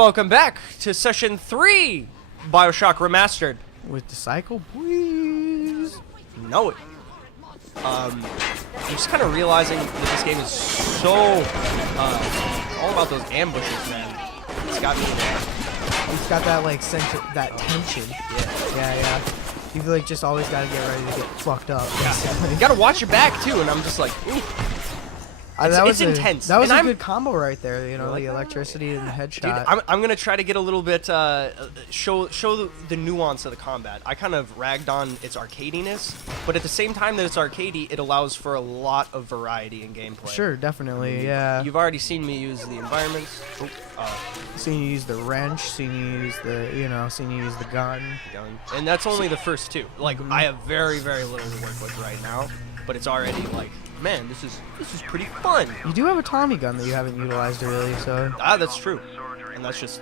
welcome back to Session 3, BioShock Remastered. With the cycle, please. Know it. I'm just kind of realizing that this game is so, all about those ambushes, man. It's got me there. It's got that, like, sense of, that tension. Yeah. You feel like just always gotta get ready to get fucked up. Yeah. You gotta watch your back, too, and I'm just like, ooh. It's intense. That was a good combo right there, you know, the electricity and the headshot. Dude, I'm gonna try to get a little bit, show the nuance of the combat. I kind of ragged on its arcadiness, but at the same time that it's arcadey, it allows for a lot of variety in gameplay. Sure, definitely, yeah. You've already seen me use the environments. Seen you use the wrench, seen you use the, seen you use the gun. And that's only the first two. Like, I have very, very little to work with right now, but it's already like, man, this is pretty fun. You do have a Tommy gun that you haven't utilized really, so. That's true, and that's just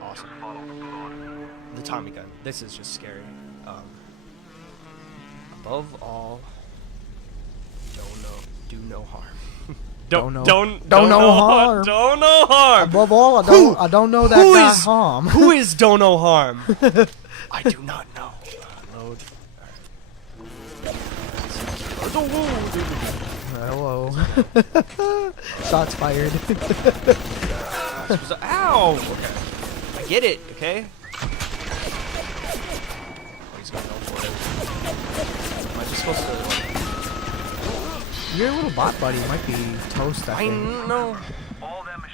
awesome. The Tommy gun. This is just scary. Above all, do no harm. Don't know harm. Don't know harm. Above all, I don't know that guy harm. Who is don't know harm? I do not know. Load. Hello. Shots fired. Ow! Okay. I get it, okay? Oh, he's gonna go for it. Am I just supposed to... Your little bot buddy might be toast, I think. I know.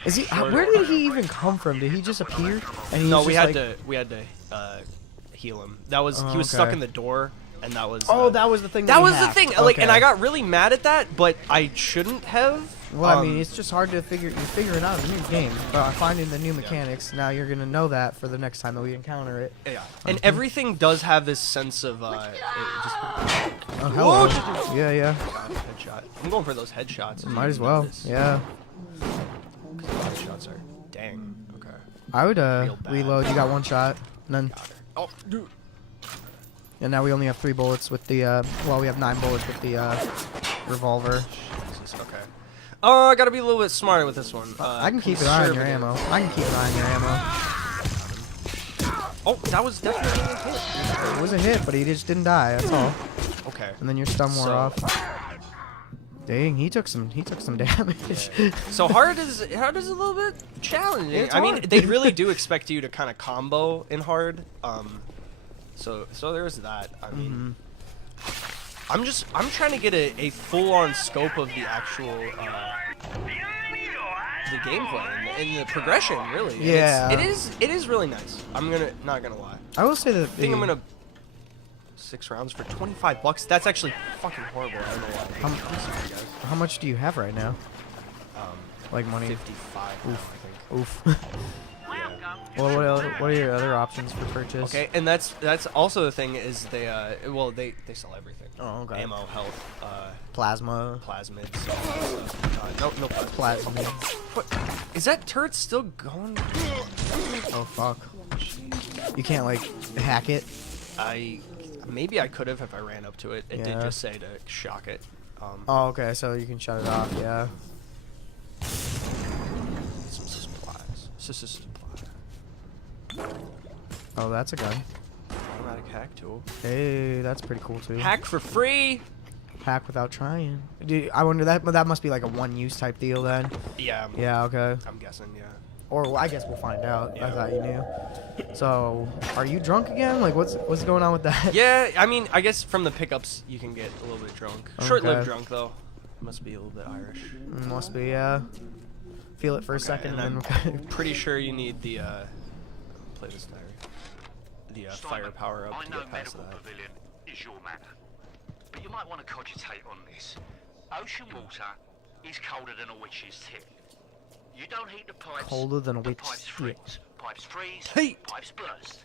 Is he? Where did he even come from? Did he just appear? And he no, was we just had to heal him. That was he was stuck in the door. And that was that was the thing. That was the hacked. thing. Okay. Like, and I got really mad at that, but I shouldn't have. Well, I mean, it's just hard to figure. You figure it out in a new game. Finding the new mechanics. Now you're gonna know that for the next time that we encounter it. Yeah. And everything does have this sense of hello. Yeah. Headshot. I'm going for those headshots. Might as well. Yeah. Headshots are dang. Okay. I would reload. You got one shot. And then. Oh, dude. And now we only have 3 bullets with the, we have 9 bullets with the, revolver. Jesus, okay. Oh, I gotta be a little bit smarter with this one. I can keep an eye on your ammo. Oh, that was definitely a hit. It was a hit, but he just didn't die, that's all. Okay. And then your stun wore off. Dang, he took some damage. Yeah. So hard is a little bit challenging. It's I mean, hard. they really do expect you to kind of combo in hard. So there's that. I mean, I'm trying to get a full-on scope of the actual the gameplay and the progression, really. And yeah. It is really nice. I'm not gonna lie. I will say that. I think I'm gonna 6 rounds for $25. That's actually fucking horrible. I don't know why. How much do you have right now? Like money? 55. Oof. I think. Oof. Well, what are your other options for purchase? Okay, and that's also the thing is they sell everything. Oh, okay. Ammo, health, plasmids. No plasma. Plasmids. What? Is that turret still going? Oh fuck. You can't like hack it. Maybe I could have if I ran up to it. It did just say to shock it. Oh, okay, so you can shut it off. Yeah. Some supplies. Oh, that's a gun. Automatic hack tool. Hey, that's pretty cool too. Hack for free. Hack without trying. I wonder that must be like a one-use type deal then. Yeah. Yeah. Okay. I'm guessing. Yeah. Or well, I guess we'll find out. Yeah. I thought you knew. So, are you drunk again? Like, what's going on with that? Yeah. I mean, I guess from the pickups you can get a little bit drunk. Okay. Short-lived drunk though. Must be a little bit Irish. Must be. Yeah. Feel it for a second, and then. I'm pretty sure you need the play this diary. The fire power up to get past that. Pavilion is your matter, but you might want to cogitate on this. Ocean water is colder than a witch's tit. You don't heat the pipes. Colder than a the witch's pipes freeze. Pipes freeze. Heat. Pipes burst.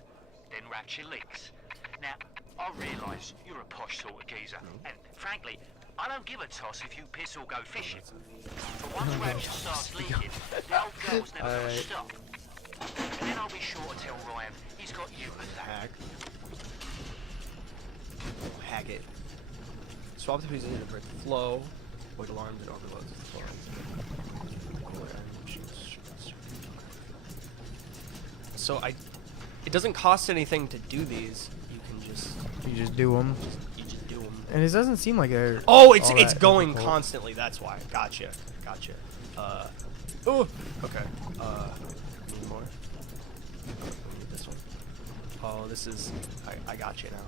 Then ratchet leaks. Now, I realise you're a posh sort of geezer, and frankly, I don't give a toss if you piss or go fishing. But once ratchet starts leaking, the old girl's never going to stop. And then I'll be sure to tell Ryan he's got you as a Hack. Hack it. Swap the pieces in for flow. Avoid alarms and overloads. so it doesn't cost anything to do these. You can just You just do them. you just do them. And it doesn't seem like a. Oh, it's all it's that going difficult. constantly. That's why. Gotcha. Oh. Okay. Need more. Need this one. Oh, this is. I got you now.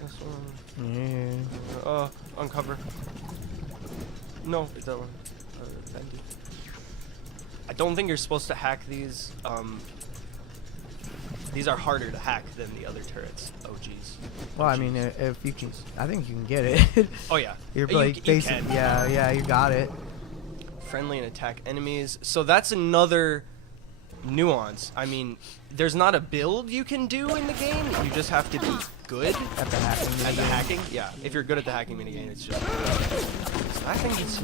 This one. Yeah. Uncover. No, it's that one. Bendy. I don't think you're supposed to hack these. These are harder to hack than the other turrets. Oh, jeez. Well, I mean, if you can, I think you can get it. Oh, yeah. You're You like basically, can. yeah, you got it. Friendly and attack enemies. So that's another nuance. I mean, there's not a build you can do in the game. You just have to be good At the hacking. at the hacking. Yeah, if you're good at the hacking minigame, it's just. So I think it's.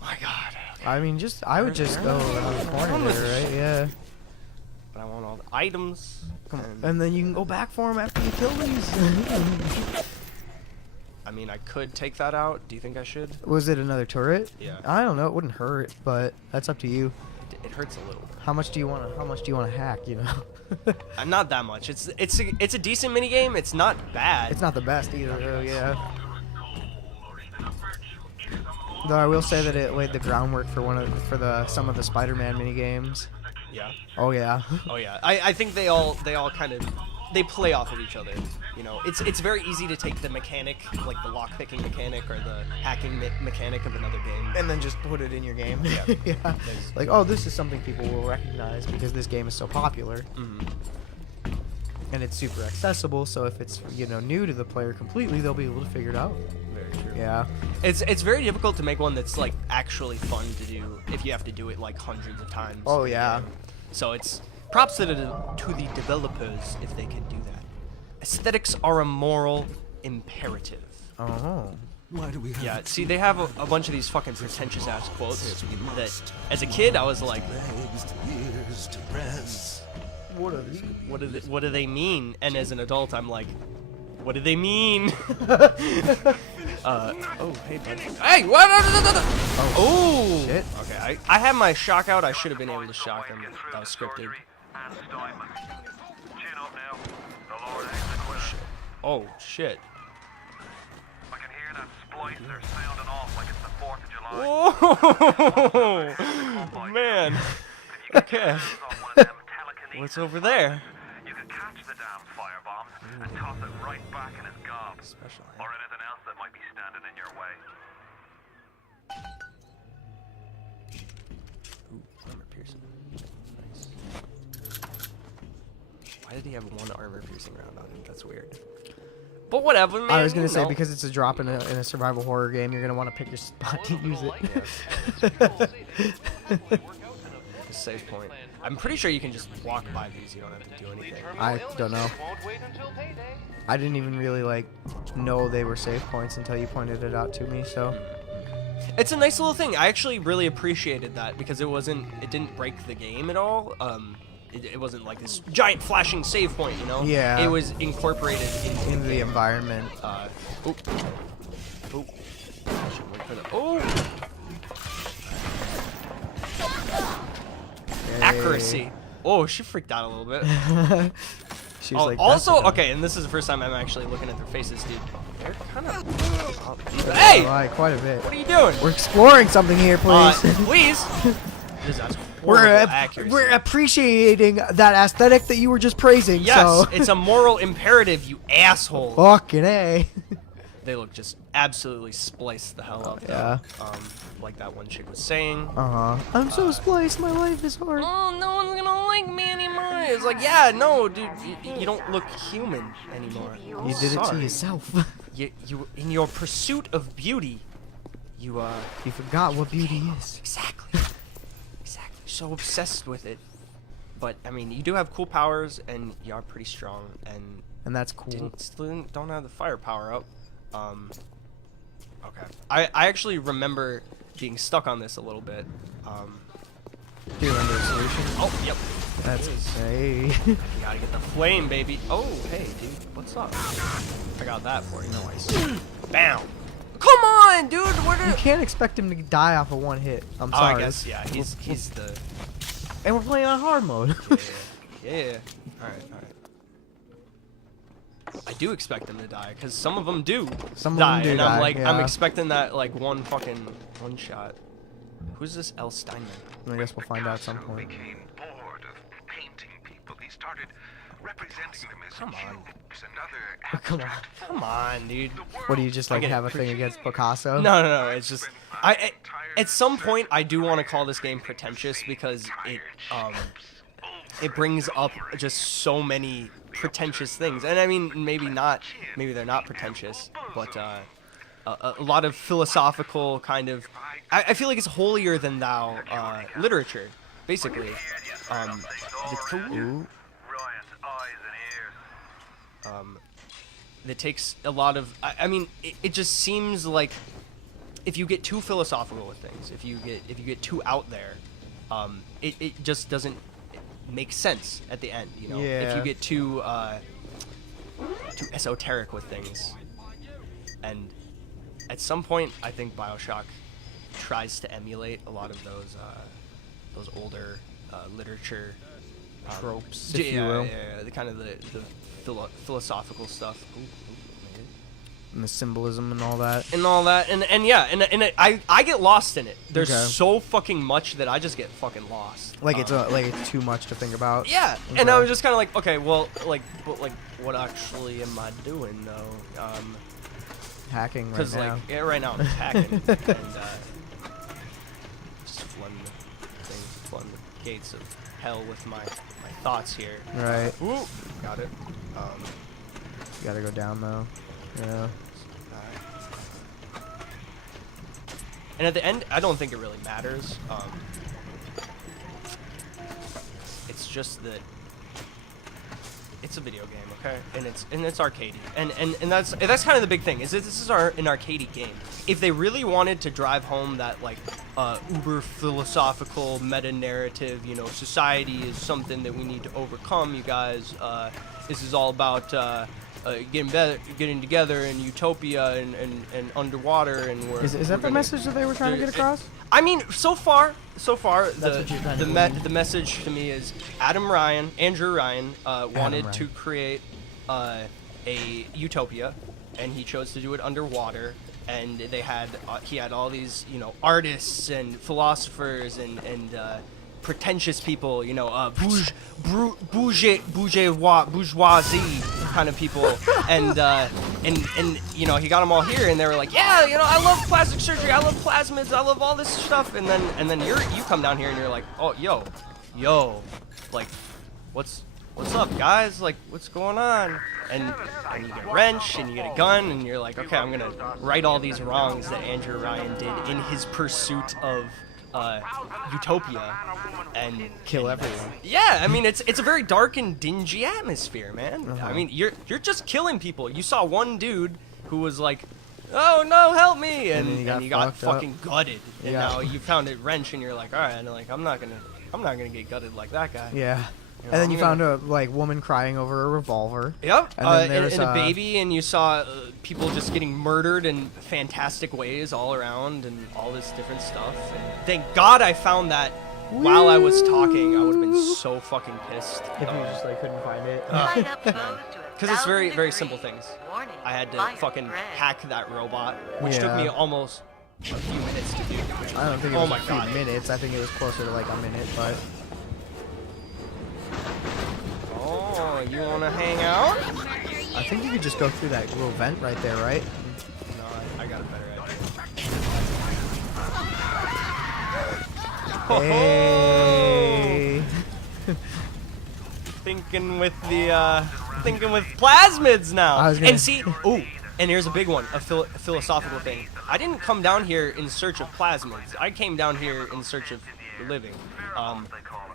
My God. Okay. I mean, I would just go around the corner there, right? Yeah. But I want all the items. Come on. And then you can go back for them after you kill these. I mean, I could take that out. Do you think I should? Was it another turret? Yeah. I don't know. It wouldn't hurt, but that's up to you. It hurts a little. How much do you want to hack? You know. Not that much. It's a decent minigame. It's not bad. It's not the best either, though. Yeah. Though I will say that it laid the groundwork for some of the Spider-Man mini games. Yeah. Oh yeah. Oh yeah. I think they all kind of they play off of each other. You know, it's very easy to take the mechanic, like the lock picking mechanic or the hacking mechanic of another game, And then just put it in your game. Yeah. Yeah. Like, oh, this is something people will recognize because this game is so popular. Mhm. And it's super accessible, so if it's, new to the player completely, they'll be able to figure it out. Very true. Yeah. It's very difficult to make one that's like actually fun to do if you have to do it like hundreds of times. Oh, in a yeah. game. So it's props to the developers if they can do that. Aesthetics are a moral imperative. Oh. Why do we have Yeah, see, they have a bunch of these fucking pretentious ass quotes that, as a kid, I was like, legs to ears to breasts? what do they mean? And as an adult, I'm like, what do they mean? Oh, hey, buddy. Hey, what? Oh, shit. Okay, I had my shock out. I should have been able to shock him. That was scripted. Oh, shit. I can hear that splicer sounding off like it's the 4th of July. Whoa, man. Okay. What's over there? You can catch the damn firebombs and toss it right back in his gob. Special. Or anything else that might be standing in your way. Ooh, armor piercing. Nice. Why did he have one armor piercing round on him? That's weird. But whatever, man. I was gonna you say, know. because it's a drop in a survival horror game, you're gonna want to pick your spot to use it. Save point. I'm pretty sure you can just walk by these. You don't have to do anything. I don't know. I didn't even really know they were save points until you pointed it out to me. So It's a nice little thing. I actually really appreciated that because it didn't break the game at all. It wasn't like this giant flashing save point, you know? Yeah. It was incorporated into the environment. Oh. Oh. Oh. Accuracy. Oh, she freaked out a little bit. She was like, also, "That's okay, and this is the first time I'm actually looking at their faces, dude. They're kind of. Hey! quite a bit. What are you doing? We're exploring something here, please. Please. That's horrible accuracy. We're appreciating that aesthetic that you were just praising. Yes, So. it's a moral imperative, you asshole. Fucking A. They look just absolutely spliced the hell up. Yeah. Like that one chick was saying. I'm so spliced. My life is hard. Oh, no one's gonna like me anymore. It's like, yeah, no, dude, you don't look human anymore. You did it to yourself. You, in your pursuit of beauty, you You forgot what beauty is. exactly, so obsessed with it. But I mean, you do have cool powers, and you are pretty strong, and that's cool. don't have the firepower up. Okay. I actually remember being stuck on this a little bit. Do you remember the solution? Oh, yep. That's hey. You gotta get the flame, baby. Oh, hey, dude, what's up? I got that for you. Nice. Bam. Come on, dude. You can't expect him to die off of one hit. I'm Oh, sorry. I guess, yeah. He's the... And we're playing on hard mode. Yeah. Alright. I do expect them to die, because some of them do Some of die. them do and die, I'm like, I'm yeah. expecting that, like, one shot. Who's this L. Steinman? I guess we'll find out at some point. Became bored of painting people. He started representing them as Come on. cubes and other Come on. abstract Come on, dude. What do you just like get it. have a thing against Picasso? No. It's just at some point I do want to call this game pretentious because it brings up just so many pretentious things. And I mean, maybe they're not pretentious, but a lot of philosophical kind of. I feel like it's holier than thou literature, basically. That takes a lot of. I mean, it just seems like if you get too philosophical with things, if you get too out there, it just doesn't make sense at the end. You know, if you get too esoteric with things, and at some point, I think BioShock tries to emulate a lot of those older literature Tropes, if you will. Yeah, the kind of the philosophical stuff. And the symbolism and all that. And I get lost in it. There's Okay. so fucking much that I just get fucking lost. Like it's too much to think about. Yeah, Okay. and I was just kind of like, okay, well, but what actually am I doing though? Hacking right Because now. right now I'm just hacking and just flooding the gates of hell with my thoughts here. Right. Ooh, got it. You gotta go down though. Yeah. And at the end, I don't think it really matters. It's just that it's a video game, okay? And it's arcadey, and that's kind of the big thing. Is that this is an arcadey game. If they really wanted to drive home that like uber philosophical meta narrative, you know, society is something that we need to overcome. You guys, this is all about getting together in utopia and underwater, and we're. Is that the message that they were trying to get across? I mean, so far, what you're trying to believe. the message to me is Andrew Ryan, wanted Ryan. to create a utopia, and he chose to do it underwater. And he had all these, you know, artists and philosophers and pretentious people, you know, bourgeoisie kind of people, and you know, he got them all here, and they were like, yeah, you know, I love plastic surgery, I love plasmids, I love all this stuff, and then you come down here and you're like, oh, yo, like, what's up, guys? Like, what's going on? And you get a wrench and you get a gun, and you're like, okay, I'm gonna right all these wrongs that Andrew Ryan did in his pursuit of utopia and Kill everyone. yeah, I mean, it's a very dark and dingy atmosphere, man. I mean, you're just killing people. You saw one dude who was like, oh no, help me, and you got fucking gutted. And now you found a wrench, and you're like, all right, and like, I'm not gonna get gutted like that guy. Yeah. You know, And then I'm you gonna- found a like woman crying over a revolver. Yep, And then and there's a baby, and you saw people just getting murdered in fantastic ways all around, and all this different stuff. And thank God I found that while I was talking. I would have been so fucking pissed. If you just like couldn't find it. Because it's very, very simple things. I had to fucking hack that robot, which took me Yeah. almost a few minutes to do. Which I don't think it oh was my a few God. minutes. I think it was closer to like a minute, but Oh, you want to hang out? I think you could just go through that little vent right there, right? No, I got a better idea. Hey. Thinking with plasmids now. I was gonna- And see, ooh, and here's a big one, a philosophical thing. I didn't come down here in search of plasmids. I came down here in search of living.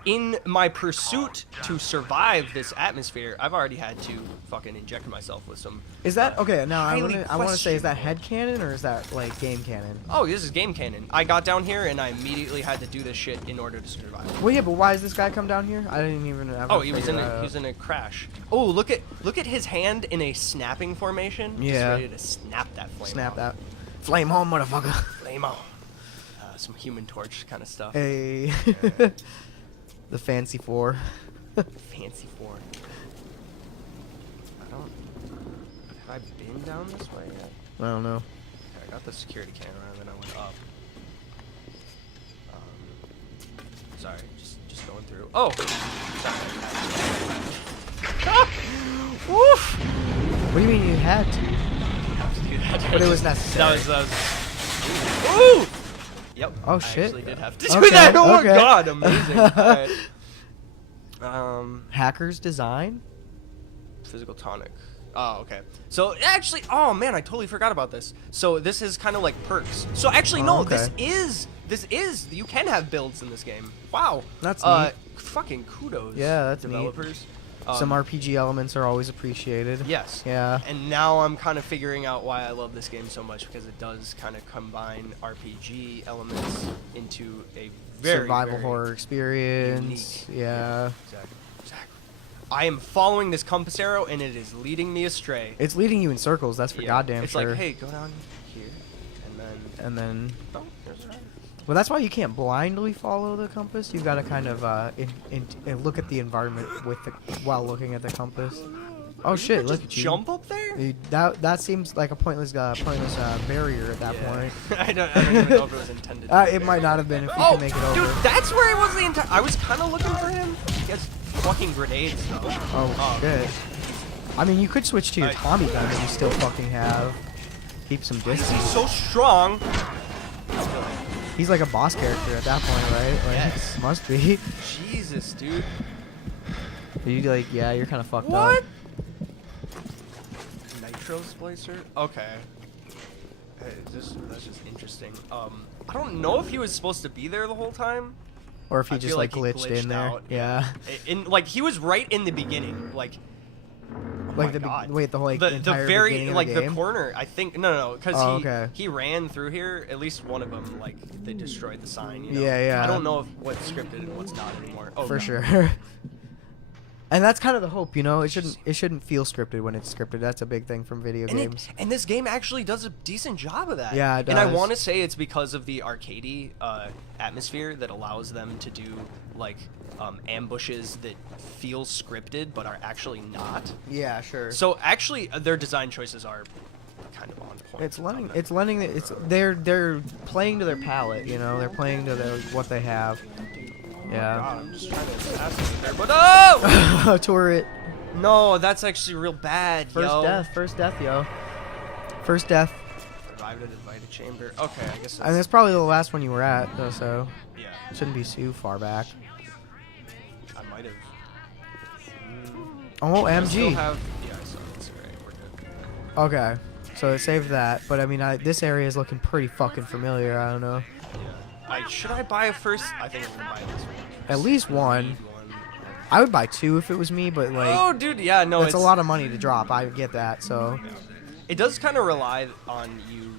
In my pursuit to survive this atmosphere, I've already had to fucking inject myself with some. Is that okay? Now I highly want to say, is that questionable. head canon or is that like game canon? Oh, this is game canon. I got down here and I immediately had to do this shit in order to survive. Well, yeah, but why is this guy come down here? I didn't even. Oh, he was in a crash. Oh, look at his hand in a snapping formation. Just Yeah. ready to snap that flame. Snap off. that. Flame on, motherfucker. Flame on. Some Human Torch kind of stuff. Hey. The fancy 4. Fancy 4. Have I been down this way yet? I don't know. Okay, I got the security camera and then I went up. Sorry, just going through. Oh! Sorry. Woof! What do you mean you had to? Have to do that. But it was necessary. That was. Ooh! Yep. Oh, I shit. actually did have to do Okay, that. Oh okay. my god, amazing. Alright. Hacker's design? Physical tonic. Oh, okay. So actually, oh man, I totally forgot about this. So this is kind of like perks. So actually, no, okay. this is you can have builds in this game. Wow. That's neat. Fucking kudos. Yeah, that's developers. Some RPG elements are always appreciated. Yes. Yeah. And now I'm kind of figuring out why I love this game so much, because it does kind of combine RPG elements into a very survival very horror experience. unique. Yeah. Exactly. I am following this compass arrow and it is leading me astray. It's leading you in circles, that's for Yeah. goddamn it's sure. like, hey, go down here, and then oh, there's a red. Well, that's why you can't blindly follow the compass. You've got to kind of look at the environment while looking at the compass. Oh You shit! could Look just at you. jump up there. That seems like a pointless barrier at that Yeah. point. I don't even know if it was intended. To be It might not have been if you Oh, can make it over. dude, that's where it was the entire. I was kind of looking for him. He has fucking grenades though. Oh shit! I mean, you could switch to your Tommy gun that you still fucking have. Keep some He's distance. so strong. He's like a boss character at that point, right? Like, Yes. Must be. Jesus, dude. You like, yeah, you're kind of fucked What? up. Nitro splicer? Okay. Hey, that's just interesting. I don't know if he was supposed to be there the whole time. Or if he I just feel like he glitched in there. out. Yeah. Like he was right in the beginning. Like. Oh Like my God. wait, the whole like the entire very beginning like of the the game? corner. I think no, because Oh, okay. he ran through here. At least one of them, like they destroyed the sign. You know? Yeah, yeah. I don't know if what's scripted and what's not anymore. Oh, For no. sure. And that's kind of the hope, you know. It shouldn't feel scripted when it's scripted. That's a big thing from video games. And this game actually does a decent job of that. Yeah, it And I does. want to say it's because of the arcadey atmosphere that allows them to do like ambushes that feel scripted but are actually not. Yeah, sure. So actually, their design choices are kind of on point. They're playing to their palette, you know. They're playing to what they have. Yeah. God, I'm just trying to assassinate there, but oh! Turret. No, that's actually real bad, yo. First death, yo. First death. Survived a divided chamber. Okay, I guess. And that's probably the last one you were at, though, so Yeah, shouldn't be too far back. I might have. Oh, I still MG. have. Yeah, I saw this. Alright, we're good. Okay, so it saved that, but I mean, this area is looking pretty fucking familiar. I don't know. Yeah. Should I buy a first? I think I'm gonna buy this one. At least one. Need one. I would buy 2 if it was me, but like, Oh, dude, yeah, no, that's a it's lot of money to drop. I get that. So Yeah. It does kind of rely on you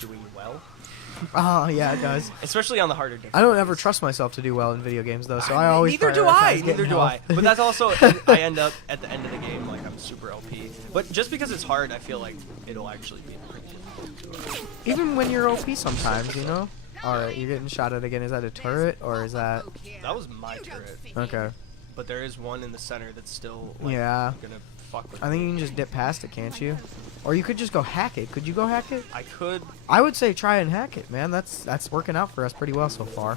doing well, yeah, it does. especially on the harder I difficulties. don't ever trust myself to do well in video games, though. So I always Neither do I. prioritize Neither getting do I. health. But that's also I end up at the end of the game like I'm super LP. But just because it's hard, I feel like it'll actually be pretty difficult. Even when you're OP sometimes, you know. All right, you're getting shot at again. Is that a turret or is that? That was my turret, Okay. but there is one in the center that's still like, Yeah. gonna fuck with I think me. you can just dip past it, can't you? Or you could just go hack it. Could you go hack it? I could. I would say try and hack it, man. That's working out for us pretty well so far.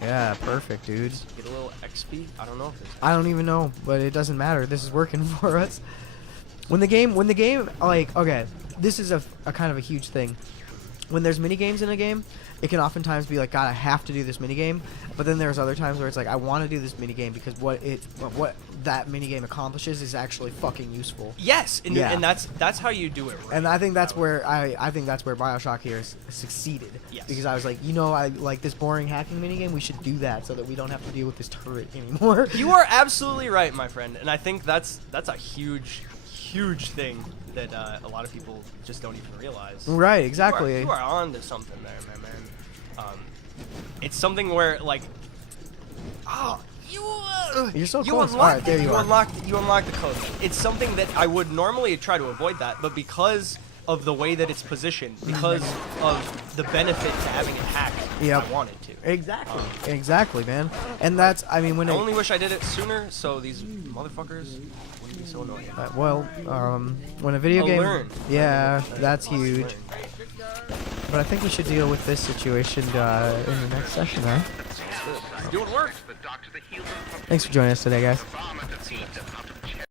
Yeah, perfect, dude. Get a little XP. I don't know if it's. I don't even know, but it doesn't matter. This is working for us. When the game, like, okay, this is a kind of a huge thing. When there's mini games in a game, it can oftentimes be like, God, I have to do this mini game. But then there's other times where it's like, I want to do this mini game because what that mini game accomplishes is actually fucking useful. Yes, and, Yeah. and that's how you do it. Right. And I think that's where I think that's where BioShock here has succeeded. Yes. Because I was like, you know, I like this boring hacking minigame. We should do that so that we don't have to deal with this turret anymore. You are absolutely right, my friend, and I think that's a huge thing that a lot of people just don't even realize. Right, exactly. You are on to something there, my man. It's something where like, You're so You close. unlocked Alright, there it. you are. You unlocked the code. It's something that I would normally try to avoid that, but because of the way that it's positioned, because of the benefit to having it hacked, Yep. I wanted to. Exactly. Exactly, man. And that's, I mean, when I it, only wish I did it sooner, so these motherfuckers wouldn't be so annoying. when a video I'll game, learn. yeah, that's I'll huge. learn. But I think we should deal with this situation in the next session, huh? It's doing work. The doctor, the healer, Thanks for joining us today, guys. the farmer defeat.